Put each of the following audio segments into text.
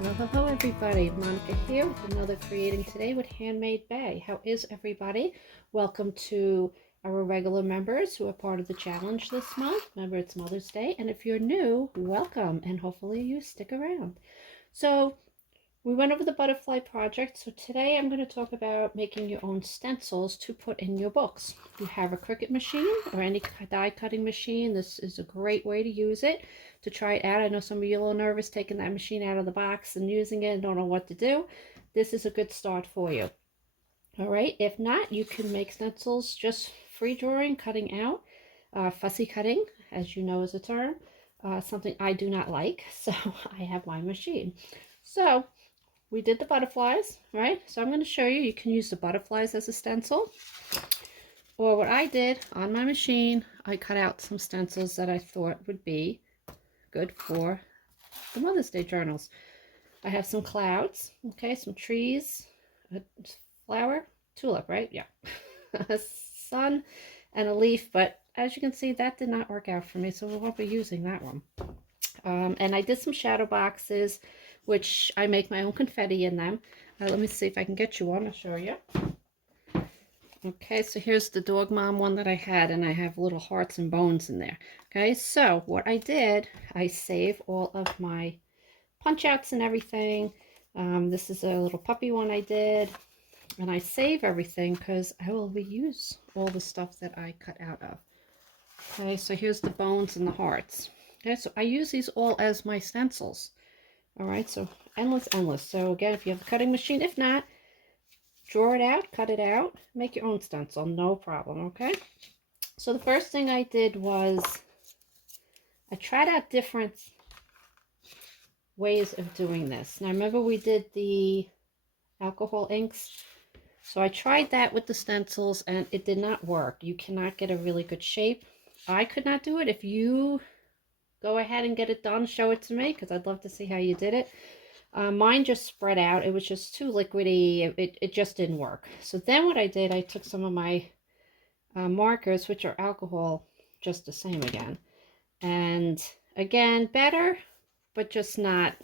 Well, hello everybody. Monica here with another Creating Today with Handmade Bay. How is everybody? Welcome to our regular members who are part of the challenge this month. Remember, it's Mother's Day, and if you're new, welcome, and hopefully you stick around. So we went over the butterfly project, so today I'm going to talk about making your own stencils to put in your books. If you have a Cricut machine or any die cutting machine, this is a great way to use it, to try it out. I know some of you are a little nervous taking that machine out of the box and using it and don't know what to do. This is a good start for you. All right, if not, you can make stencils just free drawing, cutting out, fussy cutting, as you know is a term, something I do not like, so I have my machine. So we did the butterflies, right? So I'm going to show you. You can use the butterflies as a stencil. Or what I did on my machine, I cut out some stencils that I thought would be good for the Mother's Day journals. I have some clouds, okay, some trees, a flower, tulip, right? Yeah. A sun and a leaf, but as you can see, that did not work out for me, so we won't be using that one. And I did some shadow boxes, which I make my own confetti in them. Let me see if I can get you one. I'll show you. Okay, so here's the dog mom one that I had, and I have little hearts and bones in there. Okay, so what I did, I save all of my punch outs and everything. This is a little puppy one I did, and I save everything because I will reuse all the stuff that I cut out of. Okay, so here's the bones and the hearts. Okay, so I use these all as my stencils. All right, so endless. So again, if you have a cutting machine, if not, draw it out, cut it out, make your own stencil, no problem, okay? So the first thing I did was I tried out different ways of doing this. Now remember we did the alcohol inks? So I tried that with the stencils and it did not work. You cannot get a really good shape. I could not do it. If you go ahead and get it done, show it to me because I'd love to see how you did it. Mine just spread out. It was just too liquidy. It just didn't work. So then what I did, I took some of my markers, which are alcohol, just the same again. And again, better, but just not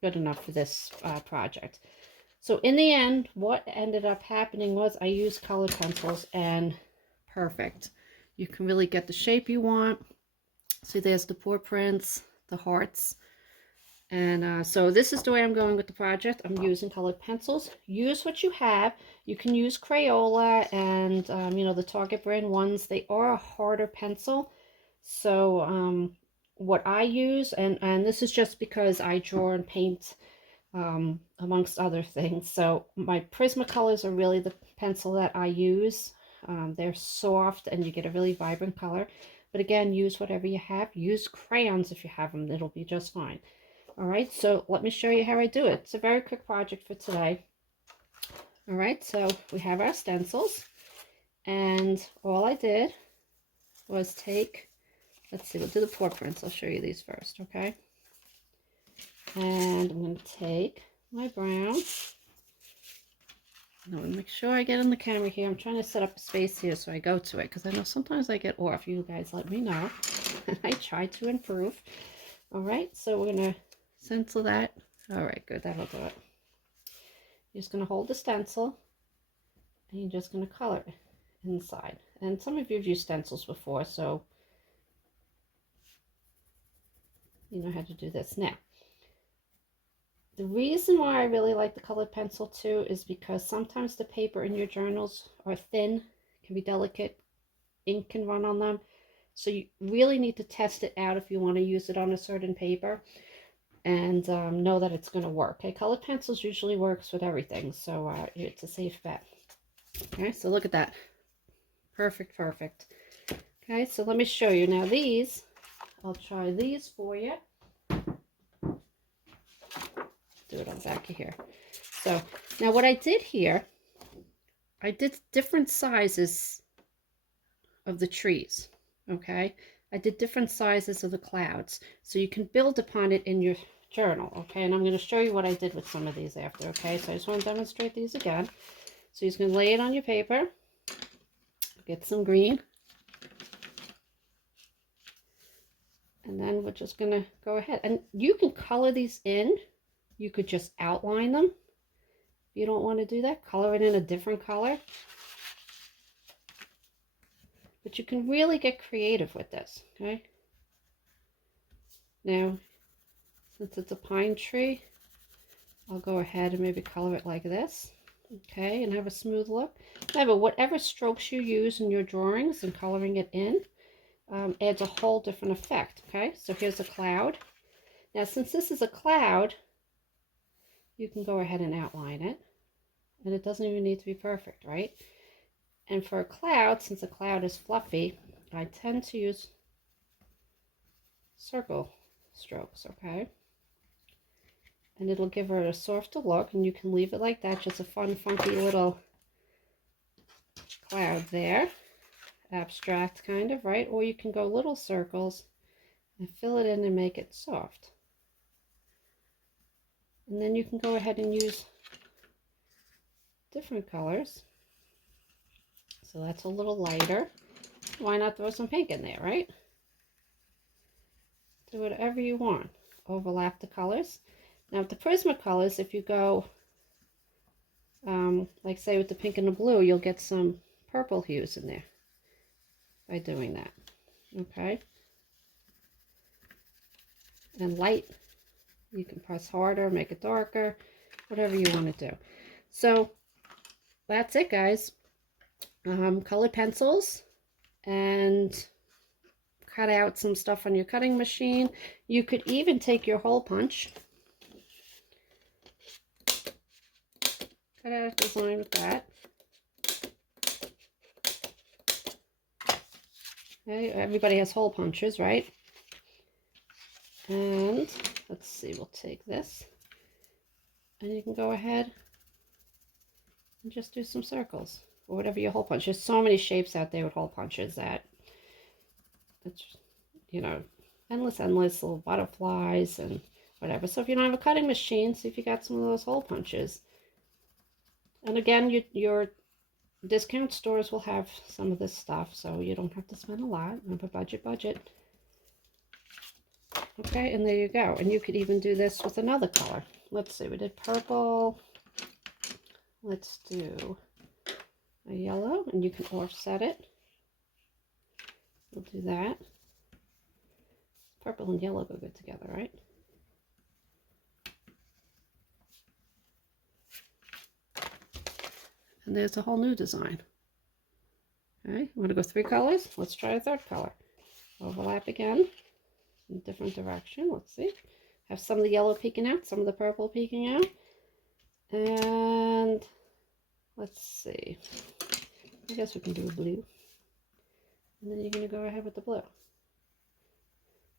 good enough for this project. So in the end, what ended up happening was I used colored pencils and perfect. You can really get the shape you want. See, there's the paw prints, the hearts. And so this is the way I'm going with the project. I'm using colored pencils. Use what you have. You can use Crayola and, you know, the Target brand ones. They are a harder pencil. So what I use, and this is just because I draw and paint amongst other things. So my Prismacolors are really the pencil that I use. They're soft and you get a really vibrant color. But again, use whatever you have. Use crayons if you have them. It'll be just fine. All right, so let me show you how I do it. It's a very quick project for today. All right, so we have our stencils, and all I did was take, let's see, we'll do the paw prints. I'll show you these first, okay? And I'm going to take my brown. I'm going to make sure I get in the camera here. I'm trying to set up a space here so I go to it, because I know sometimes I get off. You guys let me know. I try to improve. All right, so we're going to stencil that. All right, good, that'll do it. You're just going to hold the stencil and you're just going to color it inside. And some of you have used stencils before, so you know how to do this. Now, the reason why I really like the colored pencil too is because sometimes the paper in your journals are thin, can be delicate, ink can run on them. So you really need to test it out if you want to use it on a certain paper. And know that it's going to work. Okay, colored pencils usually works with everything, so it's a safe bet. Okay, so look at that. Perfect, perfect. Okay, so let me show you. Now these, I'll try these for you. Do it on the back of here. So now what I did here, I did different sizes of the trees. Okay, I did different sizes of the clouds, so you can build upon it in your journal. Okay, and I'm going to show you what I did with some of these after. Okay, so I just want to demonstrate these again. So you're just going to lay it on your paper, get some green, and then we're just going to go ahead, and you can color these in You could just outline them. If you don't want to do that, color it in a different color. But you can really get creative with this, okay? Now, since it's a pine tree, I'll go ahead and maybe color it like this, okay, and have a smooth look. Remember, whatever strokes you use in your drawings and coloring it in adds a whole different effect, okay? So here's a cloud. Now, since this is a cloud, you can go ahead and outline it, and it doesn't even need to be perfect, right? And for a cloud, since a cloud is fluffy, I tend to use circle strokes, okay? And it'll give her a softer look, and you can leave it like that, just a fun, funky little cloud there. Abstract kind of, right? Or you can go little circles and fill it in and make it soft. And then you can go ahead and use different colors. So that's a little lighter. Why not throw some pink in there, right? Do whatever you want. Overlap the colors. Now with the Prismacolors, if you go, like say with the pink and the blue, you'll get some purple hues in there by doing that, okay? And light, you can press harder, make it darker, whatever you want to do. So that's it, guys. Colored pencils, and cut out some stuff on your cutting machine. You could even take your hole punch, cut out a design with that. Okay, everybody has hole punches, right? And let's see, we'll take this, and you can go ahead and just do some circles, or whatever your hole punch. There's so many shapes out there with hole punches that it's, you know, endless little butterflies and whatever. So if you don't have a cutting machine, see if you got some of those hole punches. And again, your discount stores will have some of this stuff, so you don't have to spend a lot. Remember, budget. Okay, and there you go. And you could even do this with another color. Let's see, we did purple. Let's do a yellow, and you can offset it. We'll do that. Purple and yellow go good together, right? And there's a whole new design. Okay, you want to go 3 colors? Let's try a 3rd color. Overlap again in a different direction. Let's see. Have some of the yellow peeking out, some of the purple peeking out. And let's see. I guess we can do a blue. And then you're going to go ahead with the blue.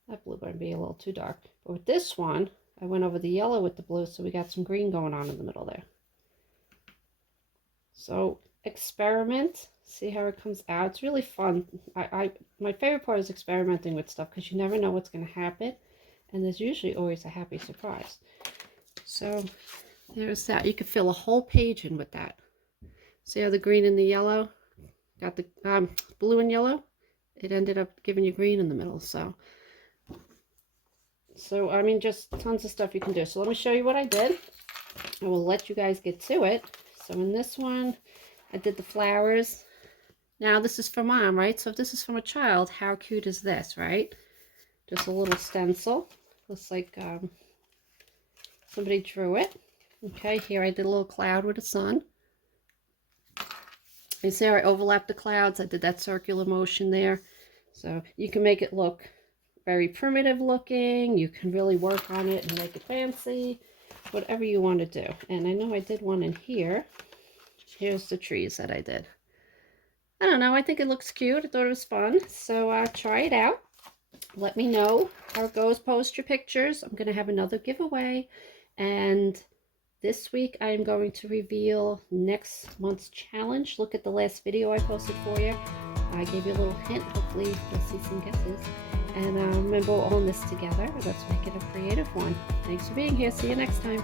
That blue might be a little too dark. But with this one, I went over the yellow with the blue, so we got some green going on in the middle there. So experiment, see how it comes out. It's really fun. My favorite part is experimenting with stuff, because you never know what's going to happen, and there's usually always a happy surprise. So there's that. You could fill a whole page in with that. See how the green and the yellow got the blue and yellow? It ended up giving you green in the middle. So I mean, just tons of stuff you can do. So let me show you what I did. I will let you guys get to it. So in this one, I did the flowers. Now this is for Mom, right? So if this is from a child, how cute is this, right? Just a little stencil. Looks like somebody drew it. Okay, here I did a little cloud with a sun. You see how I overlapped the clouds? I did that circular motion there. So you can make it look very primitive looking. You can really work on it and make it fancy. Whatever you want to do. And I know I did one in here. Here's the trees that I did. I don't know, I think it looks cute. I thought it was fun. So try it out. Let me know how it goes. Post your pictures. I'm going to have another giveaway. And this week I'm going to reveal next month's challenge. Look at the last video I posted for you. I gave you a little hint. Hopefully you'll see some guesses. And remember, we're all in this together. Let's make it a creative one. Thanks for being here. See you next time.